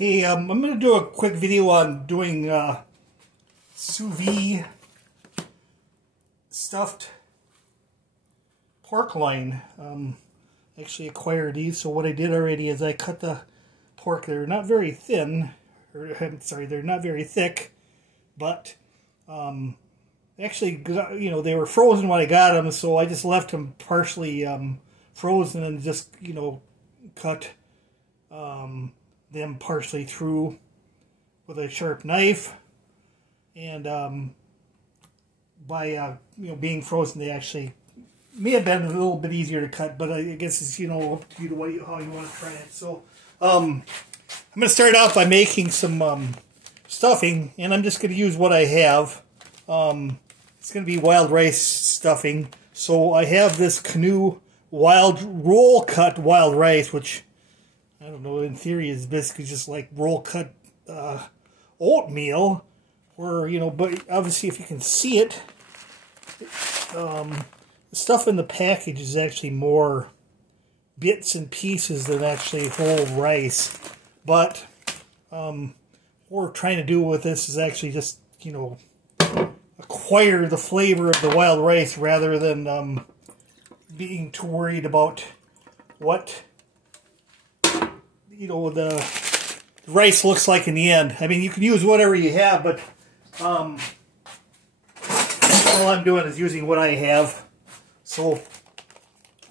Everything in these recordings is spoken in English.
Hey, I'm going to do a quick video on doing sous vide stuffed pork loin. Actually acquired these, so what I did already is I cut the pork. They're not very thin, or I'm sorry, they're not very thick, but actually, you know, they were frozen when I got them, so I just left them partially frozen and just, you know, cut them partially through with a sharp knife. And by you know, being frozen, they actually may have been a little bit easier to cut, but I guess it's, you know, up to you how you want to try it. So I'm going to start off by making some stuffing, and I'm just going to use what I have. It's going to be wild rice stuffing. So I have this Canoe roll cut wild rice, which I don't know, in theory is basically just like roll cut oatmeal, or, you know, but obviously if you can see it, the stuff in the package is actually more bits and pieces than actually whole rice. But what we're trying to do with this is actually just, you know, acquire the flavor of the wild rice rather than being too worried about what, you know, the rice looks like in the end. I mean, you can use whatever you have, but all I'm doing is using what I have. So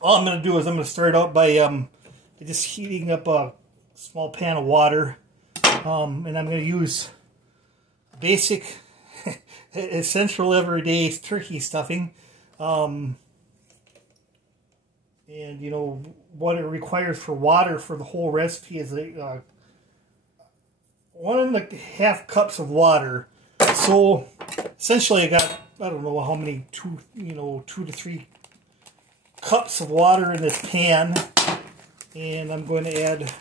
all I'm going to do is I'm going to start out by just heating up a small pan of water, and I'm going to use basic, essential everyday turkey stuffing. And, you know, what it requires for water for the whole recipe is 1.5 cups of water. So essentially I got, I don't know how many, 2 to 3 cups of water in this pan. And I'm going to add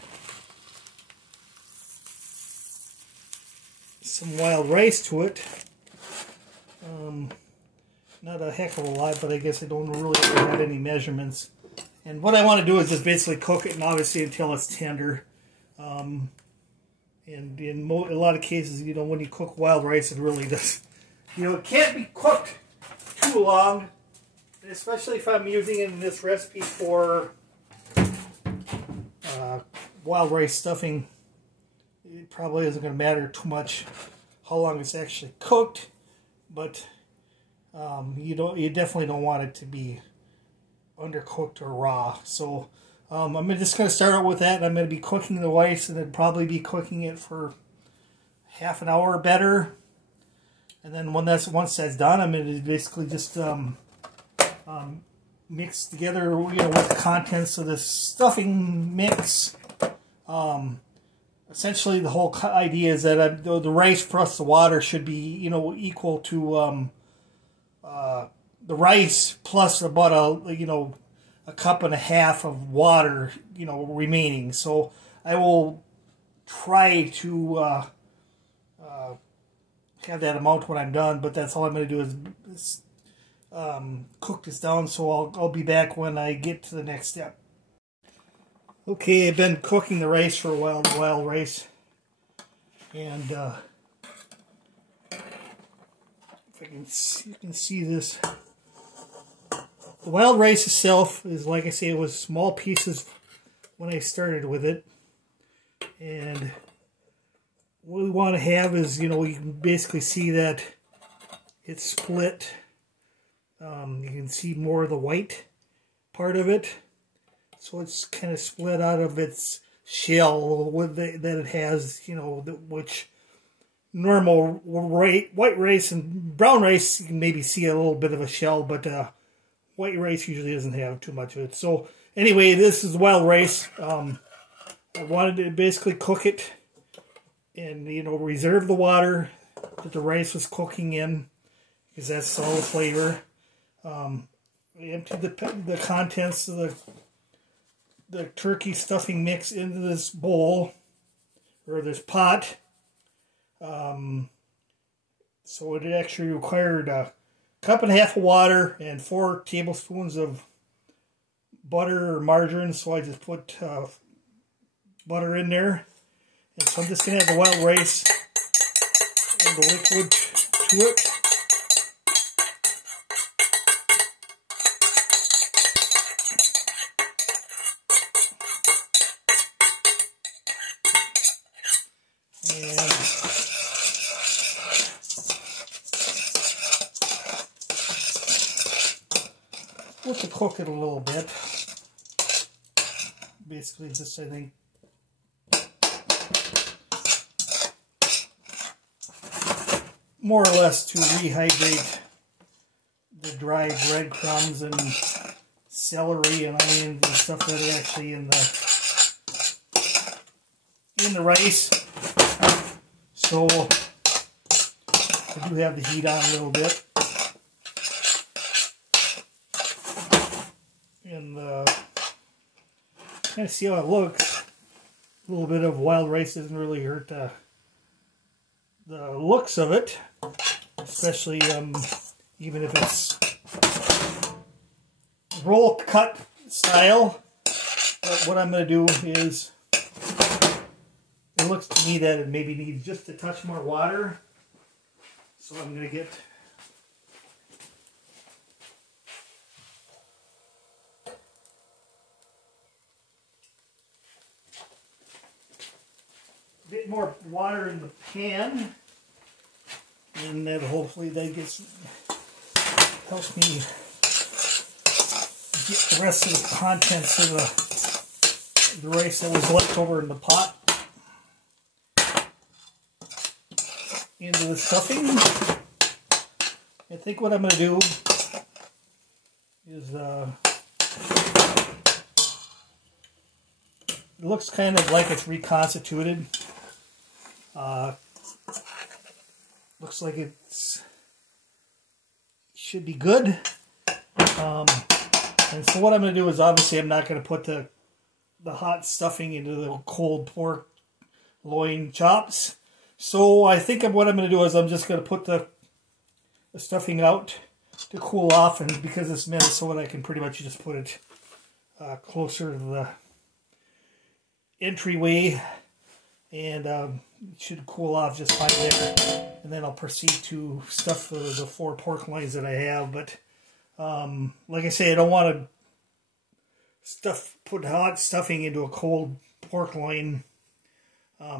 some wild rice to it. Not a heck of a lot, but I guess I don't really have any measurements. And what I want to do is just basically cook it, and obviously until it's tender. And in a lot of cases, you know, when you cook wild rice, it really does, you know, it can't be cooked too long, especially if I'm using it in this recipe for wild rice stuffing. It probably isn't going to matter too much how long it's actually cooked, but you definitely don't want it to be undercooked or raw. So I'm just going to start out with that, and I'm going to be cooking the rice, and then probably be cooking it for half an hour or better. And then once that's done, I'm going to basically just mix together, you know, with the contents of this stuffing mix. Essentially, the whole idea is that the rice plus the water should be, you know, equal to the rice plus about a 1.5 cups of water, you know, remaining. So I will try to have that amount when I'm done, but that's all I'm going to do is cook this down. So I'll be back when I get to the next step. Okay, I've been cooking the rice for a while, the wild rice, and if you can see this. The wild rice itself is, like I say, it was small pieces when I started with it. And what we want to have is, you know, you can basically see that it's split. You can see more of the white part of it. So it's kind of split out of its shell that it has, you know, which normal white rice and brown rice, you can maybe see a little bit of a shell, but white rice usually doesn't have too much of it. So anyway, this is wild rice. I wanted to basically cook it and, you know, reserve the water that the rice was cooking in, because that's all the flavor. I emptied the contents of the turkey stuffing mix into this bowl, or this pot. So it actually required 1.5 cups of water and 4 tablespoons of butter or margarine. So I just put butter in there, And so I'm just going to add the wild rice and the liquid to it. And we'll have to cook it a little bit. Basically just, I think, more or less to rehydrate the dried breadcrumbs and celery and onions and stuff that are actually in the rice. So I do have the heat on a little bit. And kind of see how it looks. A little bit of wild rice doesn't really hurt the looks of it, especially even if it's roll cut style. But what I'm going to do is, it looks to me that it maybe needs just a touch more water, so I'm going to get a bit more water in the pan, and then hopefully that helps me get the rest of the contents of the rice that was left over in the pot into the stuffing. I think what I'm going to do is it looks kind of like it's reconstituted. Looks like it's should be good. And so what I'm going to do is, obviously I'm not going to put the hot stuffing into the cold pork loin chops. So I think what I'm going to do is I'm just going to put the stuffing out to cool off, and because it's Minnesota I can pretty much just put it closer to the entryway, and it should cool off just fine there. And then I'll proceed to stuff the 4 pork loins that I have. But like I say, I don't want to put hot stuffing into a cold pork loin.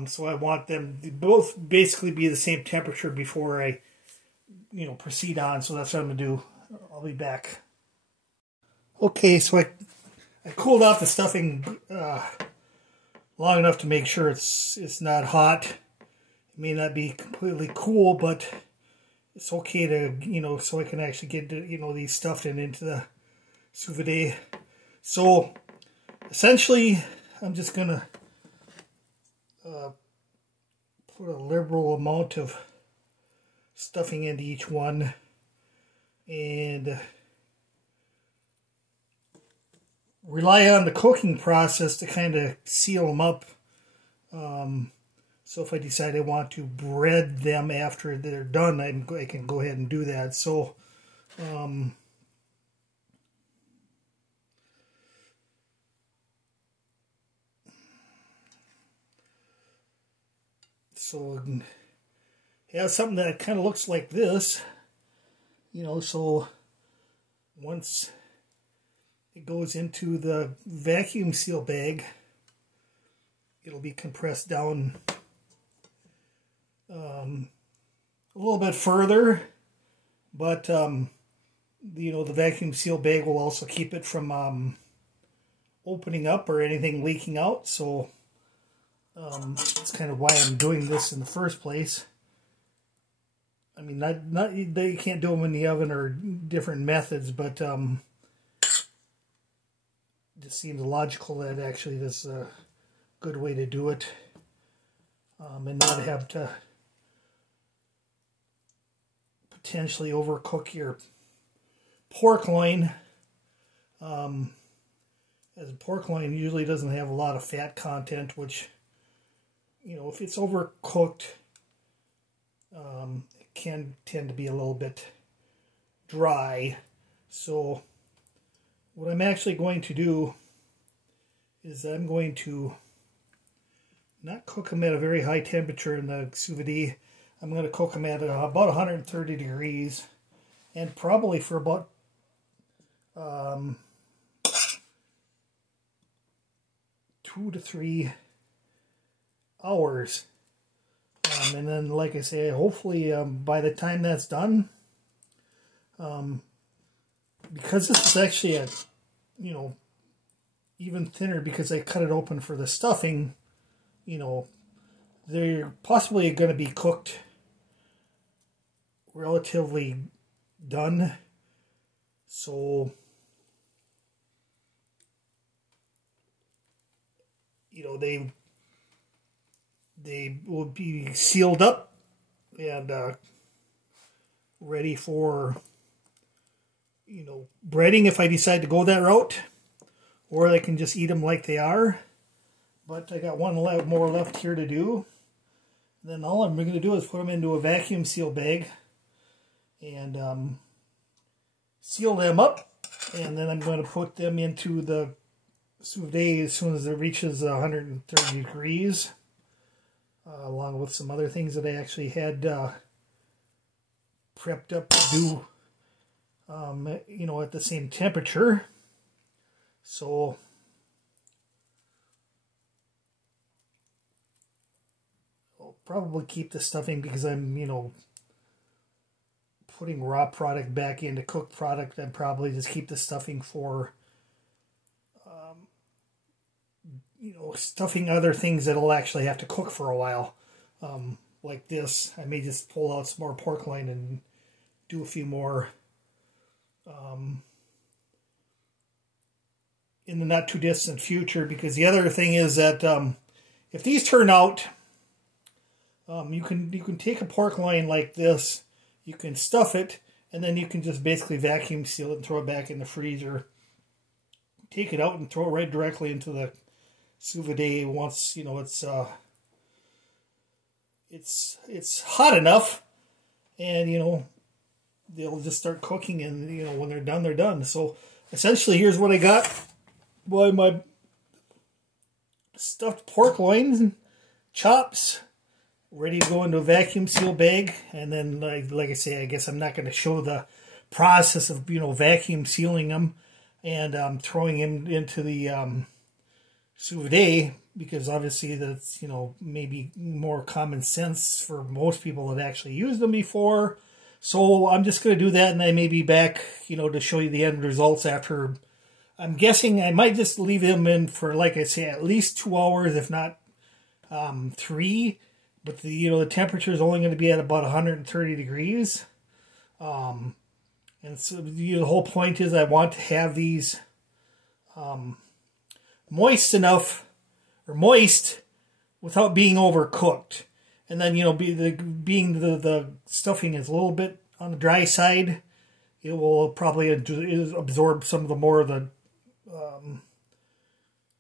So I want them to both basically be the same temperature before I, proceed on. So that's what I'm going to do. I'll be back. Okay, so I cooled off the stuffing long enough to make sure it's not hot. It may not be completely cool, but it's okay to, so I can actually get, these stuffed into the sous vide. So essentially, I'm just going to put a liberal amount of stuffing into each one, and rely on the cooking process to kind of seal them up. So if I decide I want to bread them after they're done, I can go ahead and do that. So have something that kind of looks like this, so once it goes into the vacuum seal bag, it'll be compressed down a little bit further, but the vacuum seal bag will also keep it from opening up or anything leaking out. So that's kind of why I'm doing this in the first place. I mean, not they can't do them in the oven or different methods, but it just seems logical that actually this is a good way to do it, and not have to potentially overcook your pork loin. As a pork loin usually doesn't have a lot of fat content, which, if it's overcooked, it can tend to be a little bit dry. So what I'm actually going to do is I'm going to not cook them at a very high temperature in the sous vide. I'm going to cook them at about 130 degrees, and probably for about 2 to 3 hours. And then, like I say, hopefully by the time that's done, because this is actually a, you know, even thinner because I cut it open for the stuffing, you know, they're possibly going to be cooked relatively done. So, you know, they will be sealed up and ready for, you know, breading if I decide to go that route, or I can just eat them like they are. But I got one more left here to do. Then all I'm going to do is put them into a vacuum seal bag and seal them up, and then I'm going to put them into the sous vide as soon as it reaches 130 degrees, along with some other things that I actually had prepped up to do, you know, at the same temperature. So I'll probably keep the stuffing because I'm, you know, putting raw product back into cooked product. I'd probably just keep the stuffing for, you know, stuffing other things that'll actually have to cook for a while. Like this, I may just pull out some more pork loin and do a few more in the not too distant future, because the other thing is that if these turn out, you can take a pork loin like this, you can stuff it, and then you can just basically vacuum seal it and throw it back in the freezer. Take it out and throw it right directly into the sous vide once, you know, it's hot enough, and, you know, they'll just start cooking, and, you know, when they're done, they're done. So essentially, here's what I got. Boy, my stuffed pork loins, chops, ready to go into a vacuum seal bag. And then, like I say, I guess I'm not going to show the process of, you know, vacuum sealing them and throwing them into the sous vide, because obviously that's, you know, maybe more common sense for most people that actually used them before. So I'm just going to do that, and I may be back, you know, to show you the end results after. I'm guessing I might just leave them in for, like I say, at least 2 hours, if not 3. But the, you know, the temperature is only going to be at about 130 degrees. And so, you know, the whole point is I want to have these moist enough, or moist without being overcooked. And then, you know, being the stuffing is a little bit on the dry side, it will probably absorb some of the more of the,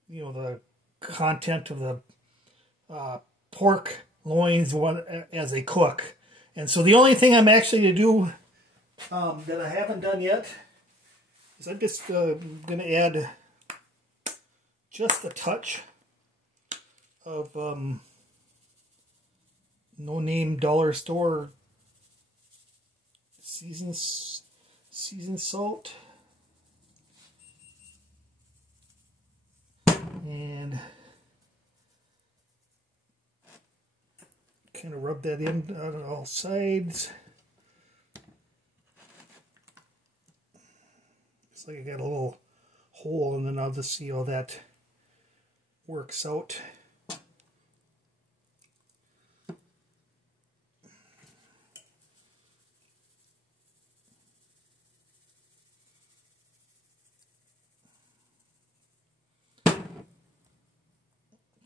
you know, the content of the pork loins as they cook. And so the only thing I'm actually to do that I haven't done yet is I'm just going to add just a touch of no-name dollar store seasoned salt, and kind of rub that in on all sides. It's like I got a little hole, and then I'll just see how that works out.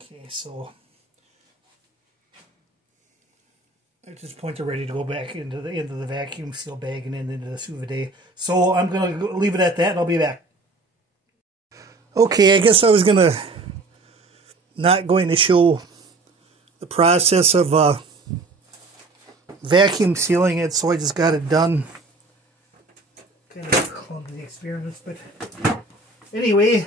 Okay, so at this point they're ready to go back into the vacuum seal bag and then into the sous vide. So I'm going to leave it at that, and I'll be back. Okay, I guess I was not going to show the process of vacuum sealing it, so I just got it done. Kind of a clumsy experience, but anyway,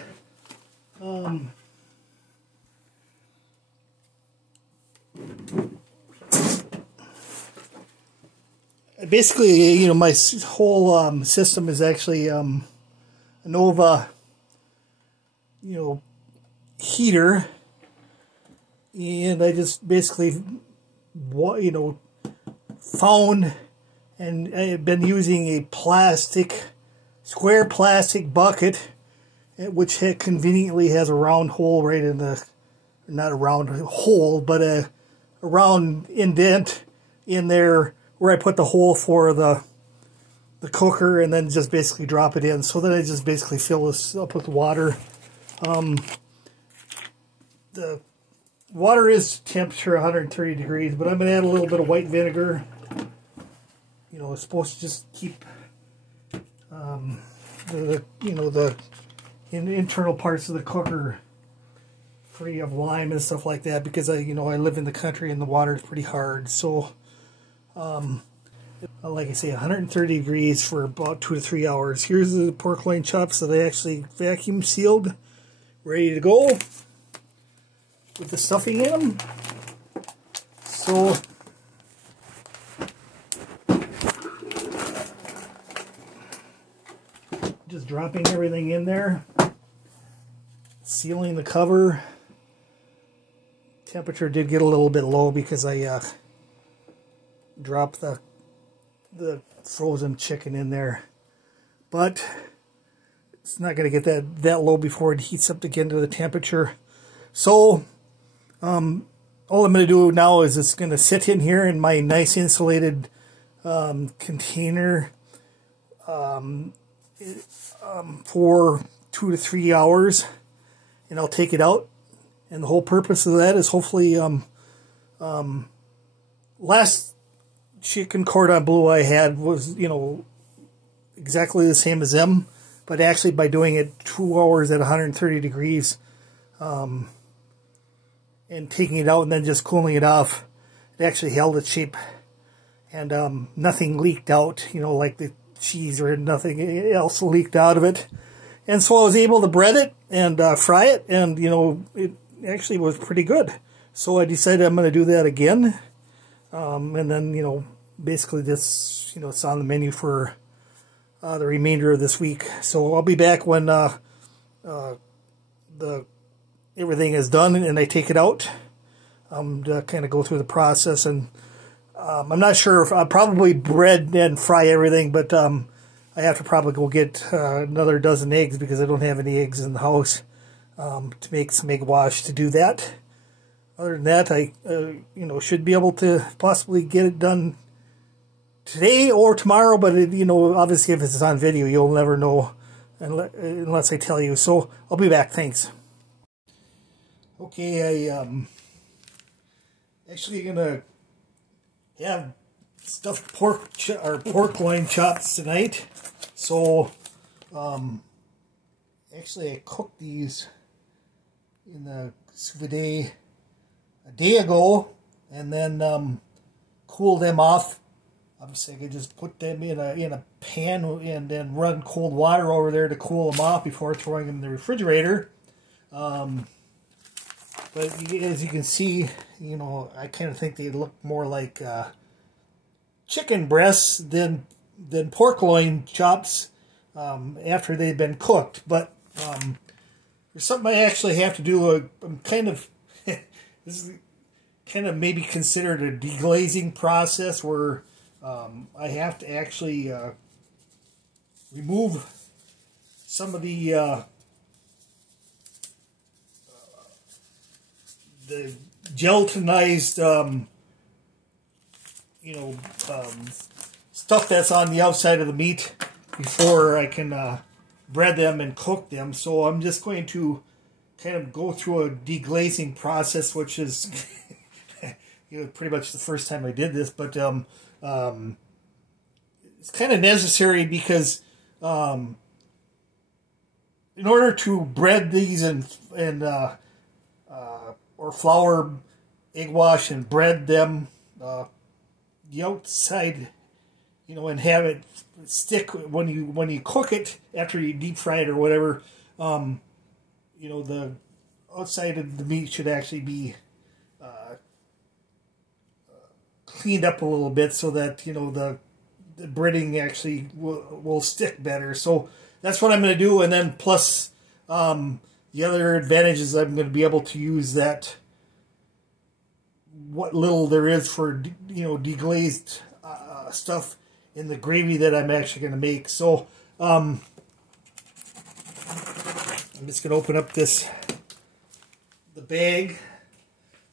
basically, you know, my whole system is actually a Nova, you know, heater, and I just basically, you know, found, and I've been using a square plastic bucket, which conveniently has a round hole right in the, not a round hole, but a round indent in there where I put the hole for the cooker, and then just basically drop it in. So then I just basically fill this up with water. The water is temperature 130 degrees, but I'm going to add a little bit of white vinegar. You know, it's supposed to just keep the internal parts of the cooker free of lime and stuff like that, because I live in the country and the water is pretty hard. So like I say, 130 degrees for about 2 to 3 hours. Here's the pork loin chops that I actually vacuum sealed, ready to go with the stuffing in them. So just dropping everything in there, sealing the cover. Temperature did get a little bit low because I dropped the frozen chicken in there, but it's not going to get that low before it heats up again to the temperature. So all I'm going to do now is it's going to sit in here in my nice insulated container for 2 to 3 hours, and I'll take it out. And the whole purpose of that is hopefully last chicken cordon bleu I had was, you know, exactly the same as them, but actually by doing it 2 hours at 130 degrees and taking it out and then just cooling it off, it actually held its shape, and nothing leaked out, you know, like the cheese or nothing else leaked out of it. And so I was able to bread it and fry it, and, you know, it actually was pretty good. So I decided I'm going to do that again. And then, you know, basically this, you know, it's on the menu for the remainder of this week. So I'll be back when everything is done and I take it out to kind of go through the process. And I'm not sure if I'll probably bread and fry everything, but I have to probably go get another dozen eggs because I don't have any eggs in the house to make some egg wash to do that. Other than that, I you know, should be able to possibly get it done today or tomorrow, but it, you know, obviously if it's on video, you'll never know unless I tell you. So I'll be back. Thanks. Okay, I actually gonna have stuffed pork loin chops tonight. So actually I cooked these in the Sous Vide a day ago, and then cooled them off. Obviously I could just put them in a pan and then run cold water over there to cool them off before throwing them in the refrigerator. But as you can see, you know, I kind of think they look more like chicken breasts than pork loin chops after they've been cooked. But there's something I actually have to do. I'm kind of this is kind of maybe considered a deglazing process where I have to actually remove some of the gelatinized, you know, stuff that's on the outside of the meat before I can bread them and cook them. So I'm just going to kind of go through a deglazing process, which is you know, pretty much the first time I did this, but it's kind of necessary because in order to bread these and or flour, egg wash, and bread them the outside, you know, and have it stick when you cook it after you deep fry it or whatever. You know, the outside of the meat should actually be cleaned up a little bit so that, you know, the the breading actually will stick better. So that's what I'm going to do. And then plus the other advantage is I'm going to be able to use that, what little there is for, deglazed stuff in the gravy that I'm actually going to make. So I'm just going to open up the bag.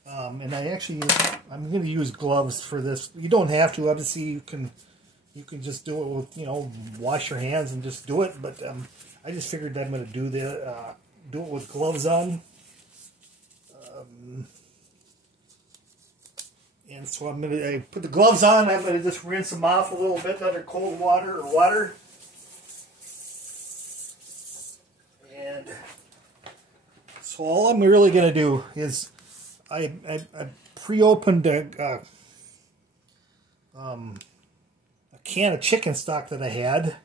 And I'm going to use gloves for this. You don't have to. Obviously, you can just do it with, wash your hands and just do it. But I just figured that I'm going to do it with gloves on. And so I put the gloves on. I'm going to just rinse them off a little bit under cold water or water. And so all I'm really going to do is I pre-opened a can of chicken stock that I had,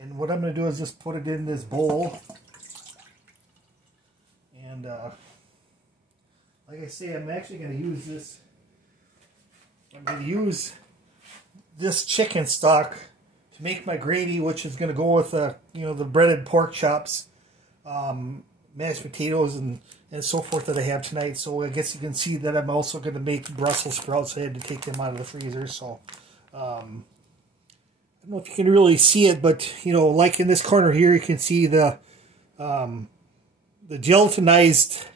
and what I'm going to do is just put it in this bowl. And like I say, I'm actually going to use this. I'm going to use this chicken stock to make my gravy, which is going to go with the breaded pork chops, mashed potatoes, and so forth that I have tonight. So I guess you can see that I'm also going to make Brussels sprouts. I had to take them out of the freezer. So I don't know if you can really see it, but like in this corner here, you can see the gelatinized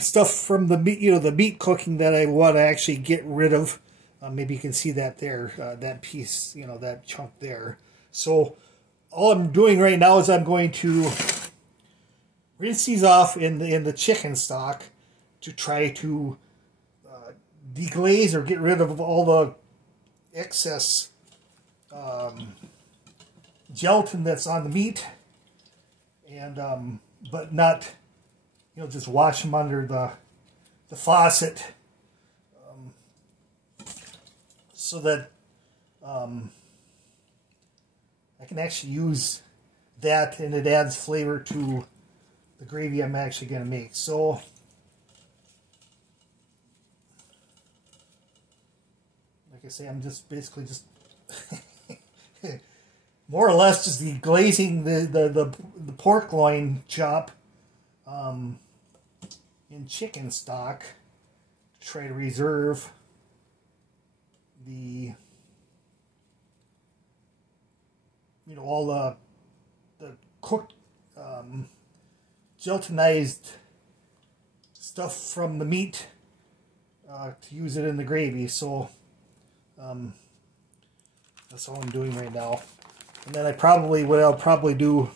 stuff from the meat, the meat cooking that I want to actually get rid of. Maybe you can see that there, that piece, that chunk there. So all I'm doing right now is I'm going to rinse these off in the chicken stock to try to deglaze or get rid of all the excess gelatin that's on the meat, and but not just wash them under the faucet, so that I can actually use that, and it adds flavor to the gravy I'm actually going to make. So like I say, I'm just basically just more or less just deglazing the pork loin chop in chicken stock to try to reserve the all the cooked gelatinized stuff from the meat to use it in the gravy. So that's all I'm doing right now. And then what I'll probably do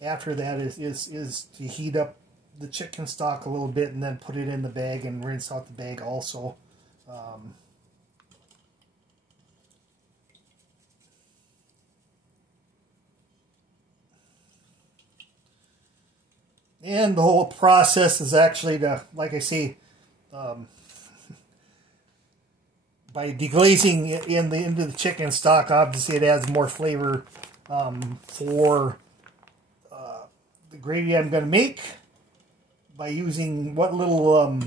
after that is to heat up the chicken stock a little bit and then put it in the bag and rinse out the bag also. And the whole process is actually like I say, by deglazing into the chicken stock, obviously it adds more flavor for the gravy I'm going to make, by using what little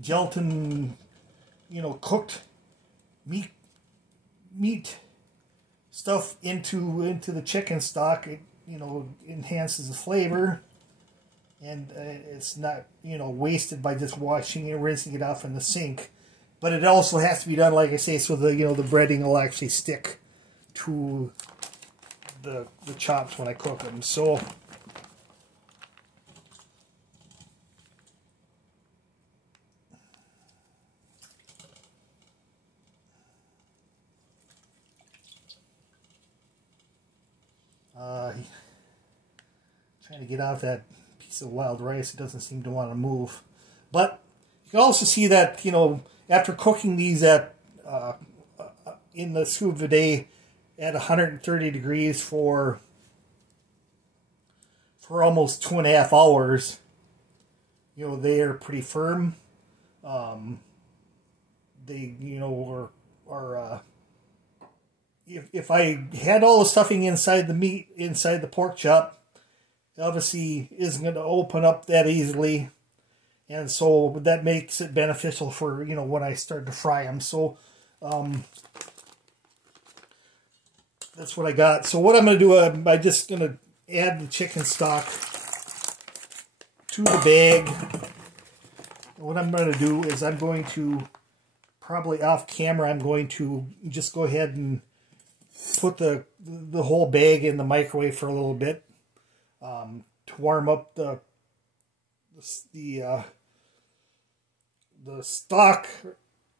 gelatin, cooked meat stuff into the chicken stock. It enhances the flavor, and it's not wasted by just washing and rinsing it off in the sink. But it also has to be done, like I say, so the the breading will actually stick to the chops when I cook them. So trying to get out that piece of wild rice. It doesn't seem to want to move. But you can also see that, after cooking these at in the Sous Vide at 130 degrees for almost 2.5 hours, they are pretty firm. They, are if I had all the stuffing inside the meat, inside the pork chop, obviously isn't going to open up that easily, and so that makes it beneficial for when I start to fry them. So That's what I got. So what I'm going to do, I'm just going to add the chicken stock to the bag. What I'm going to do is I'm going to, probably off camera, I'm going to just go ahead and put the whole bag in the microwave for a little bit to warm up the stock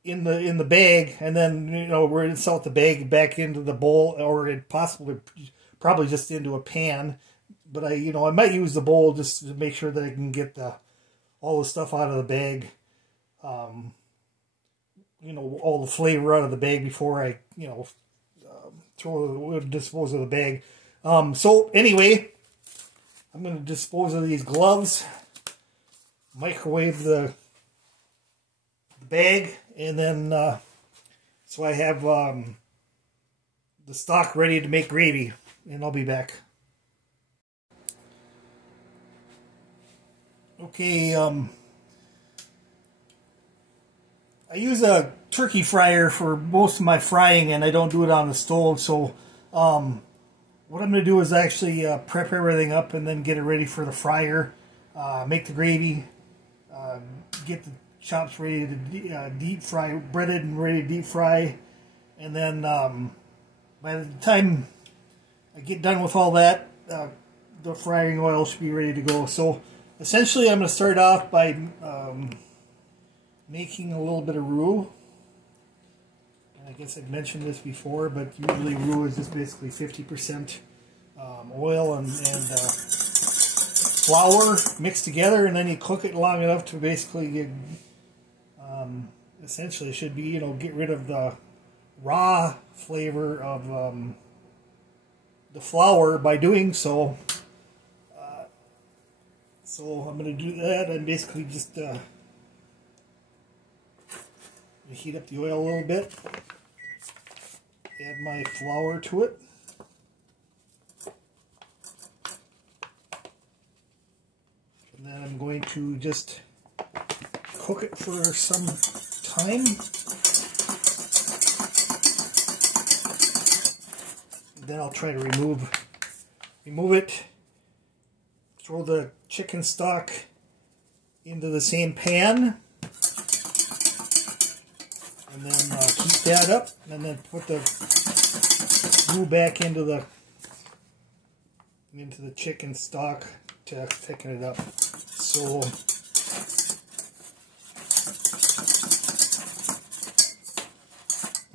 in the bag, and then we're going to salt the bag back into the bowl, or it probably just into a pan. But I might use the bowl just to make sure that I can get all the stuff out of the bag, all the flavor out of the bag before I dispose of the bag. So anyway, I'm going to dispose of these gloves, microwave the bag, and then so I have the stock ready to make gravy, and I'll be back. Okay, I use a turkey fryer for most of my frying, and I don't do it on the stove. So what I'm going to do is actually prep everything up and then get it ready for the fryer, make the gravy, get the chops ready to deep fry, breaded and ready to deep fry, and then by the time I get done with all that, the frying oil should be ready to go. So essentially I'm going to start off by making a little bit of roux. I guess I've mentioned this before, but usually roux is just basically 50% oil and flour mixed together, and then you cook it long enough to basically get, essentially it should be, get rid of the raw flavor of the flour by doing so. So I'm going to do that and basically just heat up the oil a little bit. Add my flour to it. And then I'm going to just cook it for some time. And then I'll try to remove it. Throw the chicken stock into the same pan. And then heat that up, and then put the roux back into the chicken stock to thicken it up. So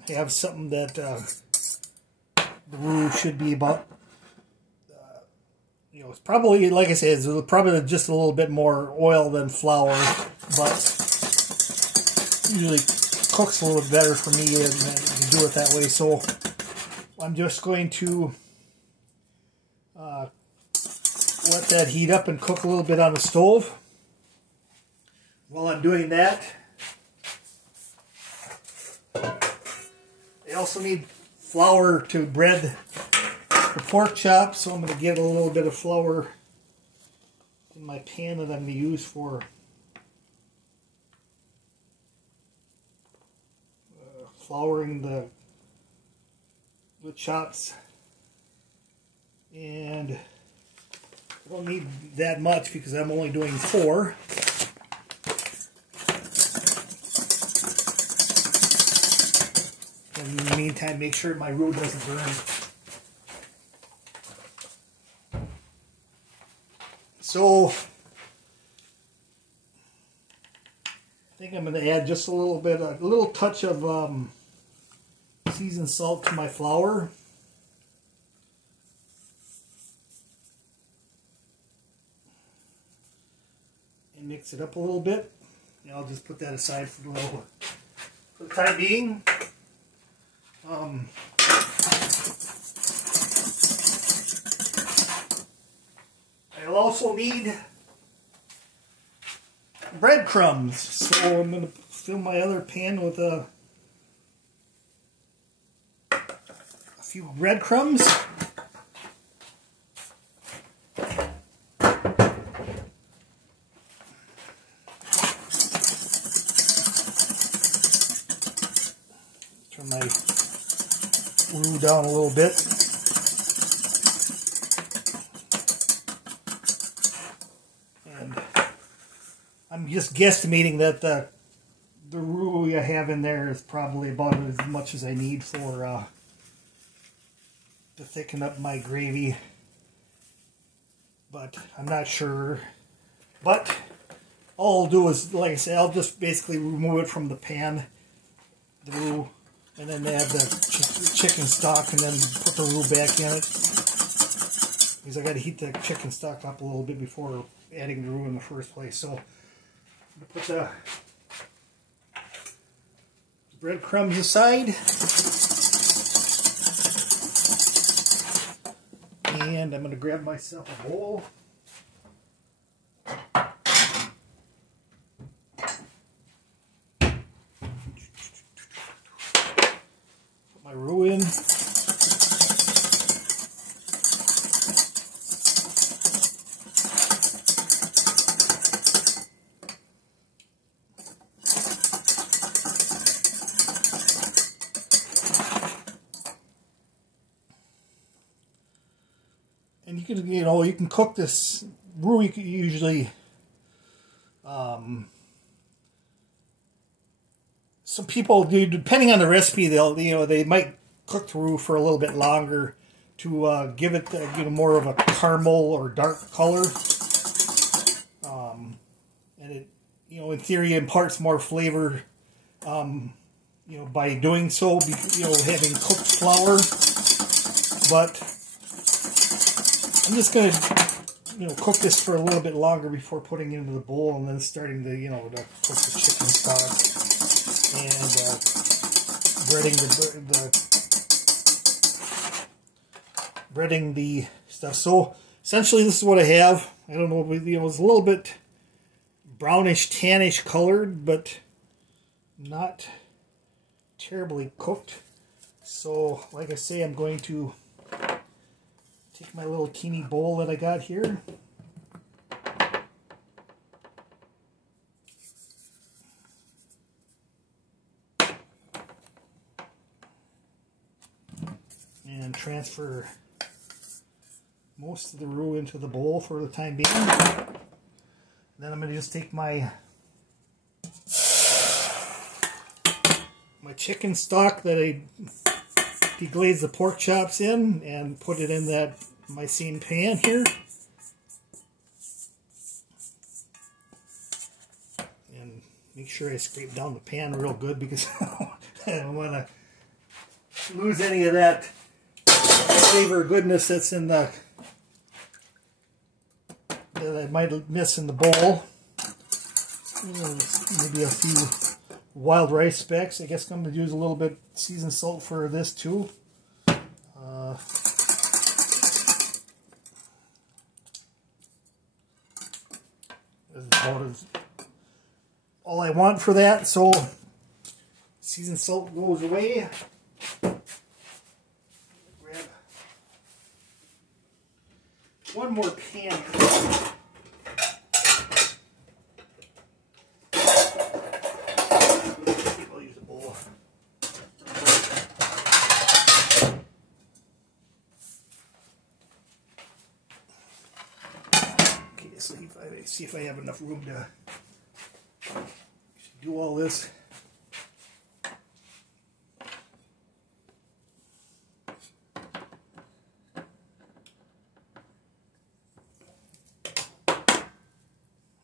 I have something that the roux should be about. It's probably, like I said, it's probably just a little bit more oil than flour, but usually cooks a little better for me and to do it that way. So I'm just going to let that heat up and cook a little bit on the stove. While I'm doing that, I also need flour to bread the pork chop, so I'm going to get a little bit of flour in my pan that I'm going to use for flouring the chops. And I don't need that much because I'm only doing 4. And in the meantime, make sure my roux doesn't burn. So I think I'm going to add just a little touch of seasoned salt to my flour. And mix it up a little bit. And I'll just put that aside for the time being. I'll also need breadcrumbs, so I'm going to fill my other pan with a few breadcrumbs. turn my roux down a little bit. And I'm just guesstimating that the roux I have in there is probably about as much as I need for to thicken up my gravy. But I'm not sure. But all I'll do is, like I said, I'll just basically remove it from the pan, the roux, and then add the chicken stock, and then put the roux back in it. Because I got to heat the chicken stock up a little bit before adding the roux in the first place. So I'm going to put the breadcrumbs aside. And I'm going to grab myself a bowl. Put my roux in. And you can cook this roux. You can usually, some people do, depending on the recipe, they might cook the roux for a little bit longer to give it more of a caramel or dark color. And it, in theory, imparts more flavor, by doing so, having cooked flour. But I'm just going to, cook this for a little bit longer before putting it into the bowl, and then starting to, to cook the chicken stock and breading the stuff. So essentially, this is what I have. I don't know, it's a little bit brownish, tannish colored, but not terribly cooked. So, like I say, I'm going to take my little teeny bowl that I got here. And transfer most of the roux into the bowl for the time being. Then I'm going to just take my chicken stock that I deglazed the pork chops in and put it in my same pan here. And make sure I scrape down the pan real good, because I don't want to lose any of that flavor goodness that's in that I might miss in the bowl. Maybe a few wild rice specks. I guess I'm going to use a little bit seasoned salt for this too. That's all I want for that. So seasoned salt goes away. Grab one more pan. I'll use a bowl. Okay, so see if I have enough room to do all this.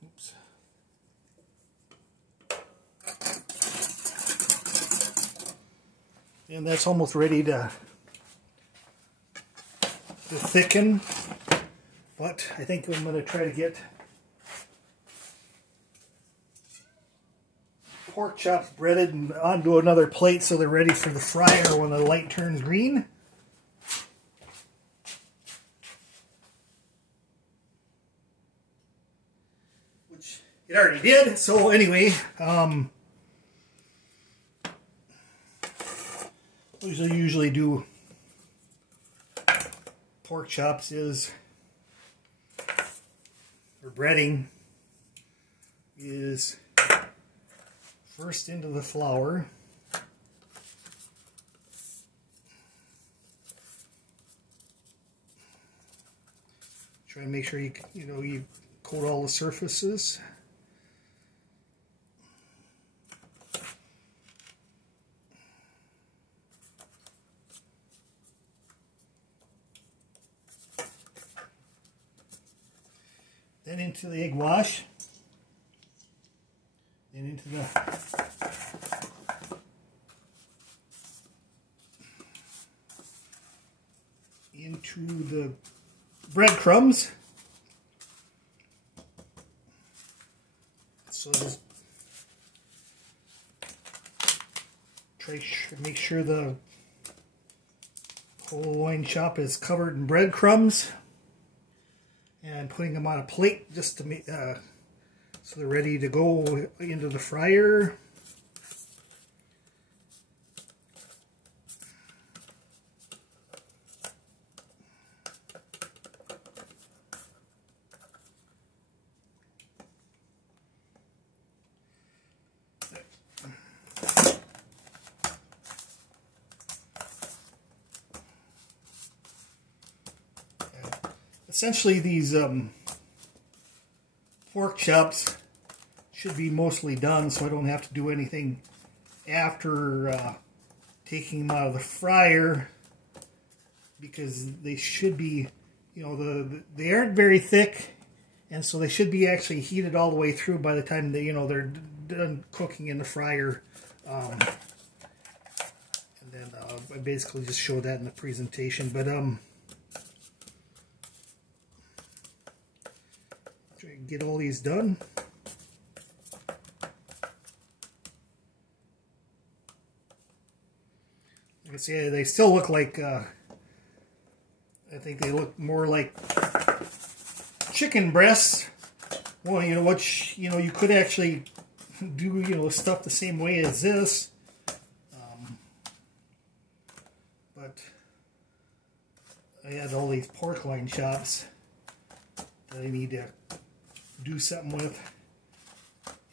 Oops. And that's almost ready to thicken, but I think I'm going to try to get pork chops breaded and onto another plate so they're ready for the fryer when the light turns green. Which it already did. So anyway, what I usually do pork chops is, or breading is, first into the flour, Try and make sure you coat all the surfaces. Then into the egg wash. Then into the breadcrumbs. So just try to make sure the whole loin chop is covered in breadcrumbs, and putting them on a plate just to make so they're ready to go into the fryer. Essentially, these pork chops should be mostly done, so I don't have to do anything after taking them out of the fryer, because they should be, they aren't very thick, and so they should be actually heated all the way through by the time they're done cooking in the fryer. And then I basically just show that in the presentation, but try to get all these done. Like I say, they still look like, I think they look more like chicken breasts. Well, you could actually do, stuff the same way as this. But I had all these pork loin chops that I need to do something with,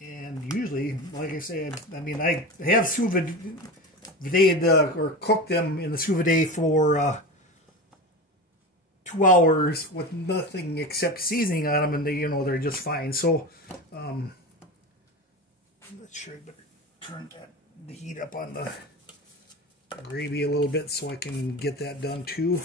and usually, like I said, I have sous vide or cooked them in the sous vide for 2 hours with nothing except seasoning on them, and they're just fine. So I'm not sure. I better turn the heat up on the gravy a little bit so I can get that done too.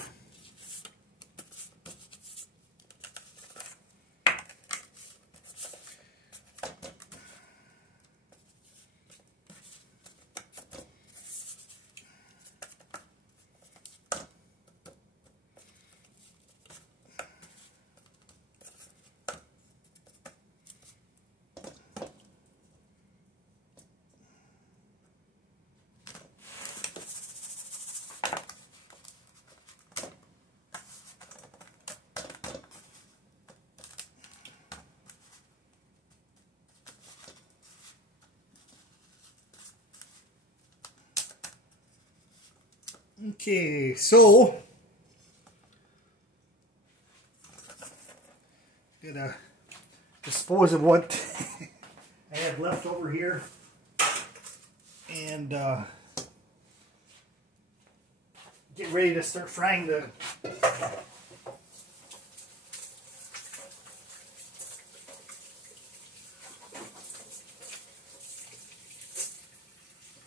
Okay, so gonna dispose of what I have left over here, and get ready to start frying the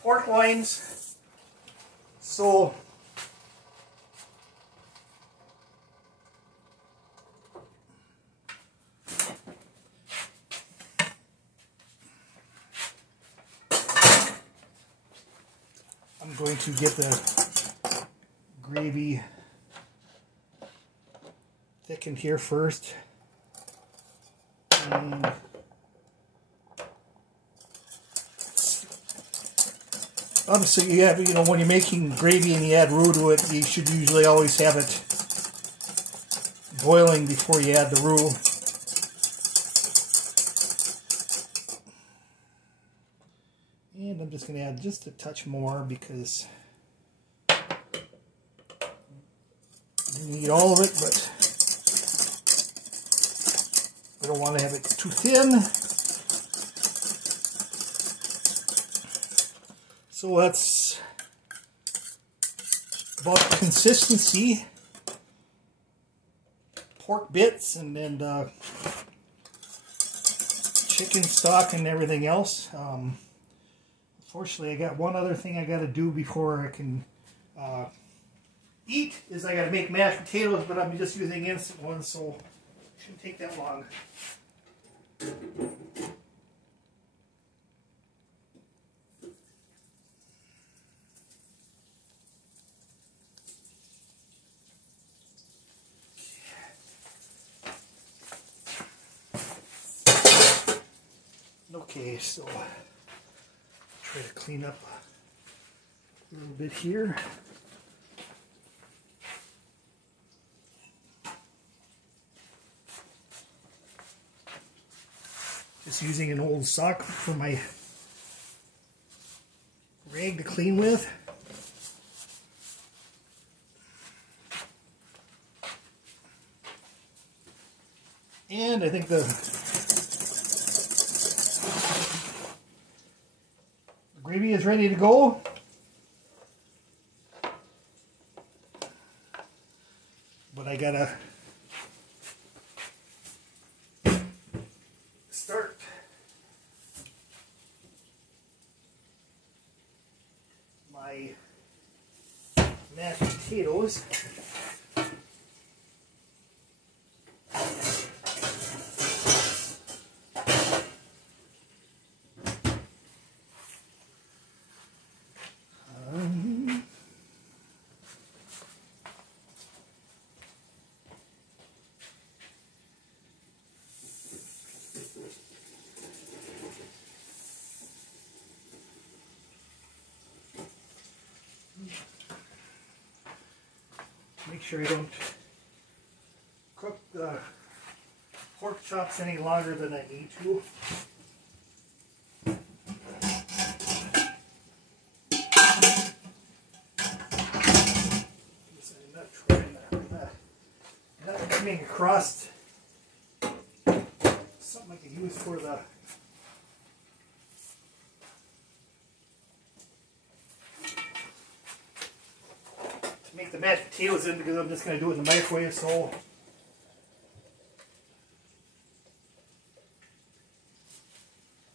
pork loins. So I'm going to get the gravy thickened here first. And obviously, you have, when you're making gravy and you add roux to it, you should usually always have it boiling before you add the roux. And I'm just going to add just a touch more because I need all of it, but I don't want to have it too thin. So that's about the consistency. pork bits and then chicken stock and everything else. Unfortunately, I got one other thing I got to do before I can eat, is I got to make mashed potatoes, but I'm just using instant ones, so it shouldn't take that long. Okay, so try to clean up a little bit here. Just using an old sock for my rag to clean with. And I think the gravy is ready to go. But I gotta start my mashed potatoes. Make sure I don't cook the pork chops any longer than I need to. I'm not trying that. Not coming across something I can use for the make the mashed potatoes in, because I'm just going to do it in the microwave. So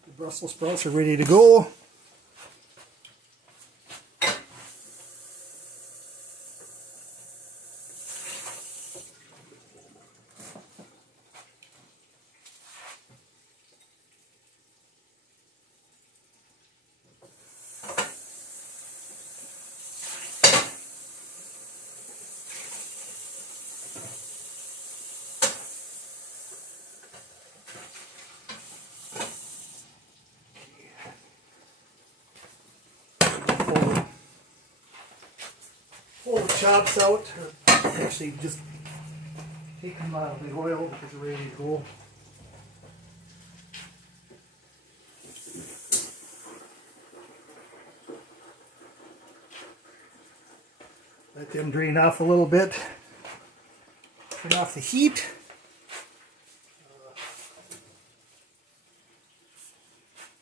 the Brussels sprouts are ready to go. Pull the chops out, or actually just take them out of the oil because they're ready to go. Let them drain off a little bit. Turn off the heat.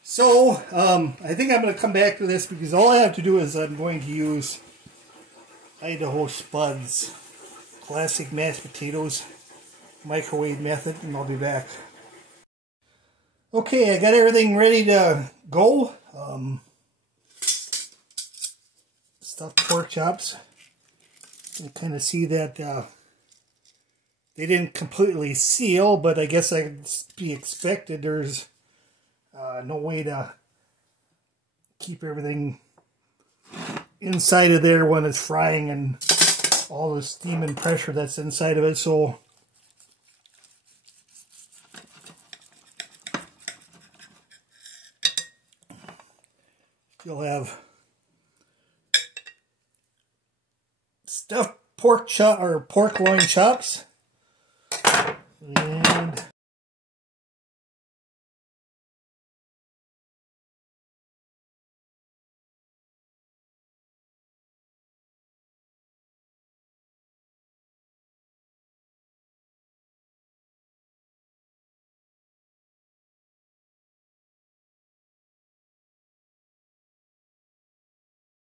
So, I think I'm going to come back to this because all I have to do is I'm going to use Idaho Spuds classic mashed potatoes microwave method, and I'll be back. Okay, I got everything ready to go. Stuffed pork chops. You can kind of see that they didn't completely seal, but I guess I could be expected. There's no way to keep everything inside of there when it's frying and all the steam and pressure that's inside of it. So you'll have stuffed pork chop or pork loin chops, and